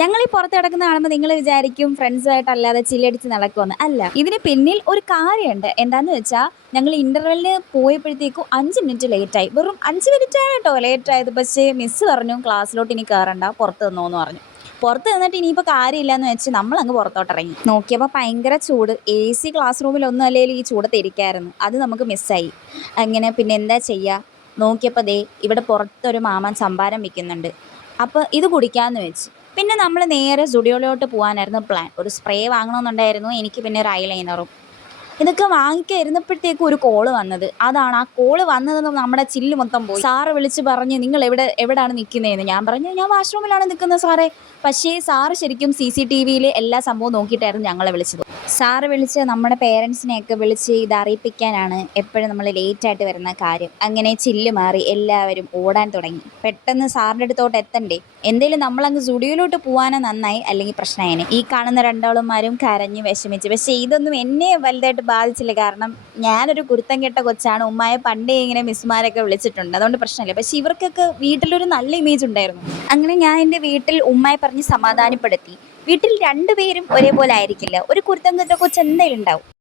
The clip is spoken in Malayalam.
ഞങ്ങൾ ഈ പുറത്ത് കിടക്കുന്ന കാണുമ്പോൾ നിങ്ങൾ വിചാരിക്കും ഫ്രണ്ട്സുമായിട്ടല്ലാതെ ചില്ലടിച്ച് നടക്കുമെന്ന്. അല്ല, ഇതിന് പിന്നിൽ ഒരു കാര്യമുണ്ട്. എന്താന്ന് വെച്ചാൽ ഞങ്ങൾ ഇന്റർവെല്ലിന് പോയപ്പോഴത്തേക്കും 5 മിനിറ്റ് ലേറ്റായി. വെറും 5 മിനിറ്റാണ് കേട്ടോ ലേറ്റായത്. പക്ഷേ മിസ്സ് പറഞ്ഞു ക്ലാസ്സിലോട്ട് ഇനി കയറണ്ട, പുറത്ത് നിന്നോന്ന് പറഞ്ഞു. പുറത്ത് നിന്നിട്ട് ഇനിയിപ്പോൾ കാര്യമില്ലാന്ന് വെച്ച് നമ്മളങ്ങ് പുറത്തോട്ട് ഇറങ്ങി. നോക്കിയപ്പോൾ ഭയങ്കര ചൂട്. AC ക്ലാസ് റൂമിലൊന്നും അല്ലെങ്കിലും ഈ ചൂടത്ത് ഇരിക്കായിരുന്നു. അത് നമുക്ക് മിസ്സായി. അങ്ങനെ പിന്നെ എന്താ ചെയ്യുക? നോക്കിയപ്പോൾ ദേ ഇവിടെ പുറത്തൊരു മാമൻ സംഭാരം വിൽക്കുന്നുണ്ട്. അപ്പോൾ ഇത് കുടിക്കാമെന്ന് വെച്ച്. പിന്നെ നമ്മൾ നേരെ സ്റ്റുഡിയോയിലോട്ട് പോകാനായിരുന്നു പ്ലാൻ. ഒരു സ്പ്രേ വാങ്ങണമെന്നുണ്ടായിരുന്നു. എനിക്ക് പിന്നെ ഒരു ഐലൈനറും. ഇതൊക്കെ വാങ്ങിക്കാൻ ഇരുന്നപ്പോഴത്തേക്കും ഒരു കോള് വന്നത്. അതാണ് ആ കോള് വന്നതെന്ന് നമ്മുടെ ചില്ല് മൊത്തം പോയി. സാറ് വിളിച്ച് പറഞ്ഞ് നിങ്ങൾ എവിടെയാണ് നിൽക്കുന്നതെന്ന്. ഞാൻ പറഞ്ഞു ഞാൻ വാഷ്റൂമിലാണ് നിൽക്കുന്നത് സാറേ. പക്ഷേ സാറ് ശരിക്കും CCTVയിൽ എല്ലാ സംഭവവും നോക്കിയിട്ടായിരുന്നു ഞങ്ങളെ വിളിച്ചത്. സാറ് വിളിച്ച് നമ്മുടെ പേരൻസിനെയൊക്കെ വിളിച്ച് ഇത് അറിയിപ്പിക്കാനാണ് എപ്പോഴും നമ്മൾ ലേറ്റായിട്ട് വരുന്ന കാര്യം. അങ്ങനെ ചില്ല് മാറി എല്ലാവരും ഓടാൻ തുടങ്ങി. പെട്ടെന്ന് സാറിൻ്റെ അടുത്തോട്ട് എത്തണ്ടേ. എന്തേലും നമ്മളങ്ങ് സ്റ്റുഡിയോയിലോട്ട് പോകാനോ നന്നായി, അല്ലെങ്കിൽ പ്രശ്നമായേനെ. ഈ കാണുന്ന രണ്ടാളുമാരും കരഞ്ഞ് വിഷമിച്ച്. പക്ഷേ ഇതൊന്നും എന്നെ വലുതായിട്ട് ബാധിച്ചില്ല. കാരണം ഞാനൊരു കുരുത്തം കെട്ട കൊച്ചാണ്. ഉമ്മായെ പണ്ടേ ഇങ്ങനെ മിസ്സുമാരൊക്കെ വിളിച്ചിട്ടുണ്ട്, അതുകൊണ്ട് പ്രശ്നമില്ല. പക്ഷേ ഇവർക്കൊക്കെ വീട്ടിലൊരു നല്ല ഇമേജ് ഉണ്ടായിരുന്നു. അങ്ങനെ ഞാൻ എൻ്റെ വീട്ടിൽ ഉമ്മായെ പറഞ്ഞ് സമാധാനപ്പെടുത്തി. വീട്ടിൽ രണ്ടുപേരും ഒരേപോലെ ആയിരിക്കില്ല. ഒരു കുരുത്തം കെട്ട കൊച്ച് എന്തായാലും ഉണ്ടാവും.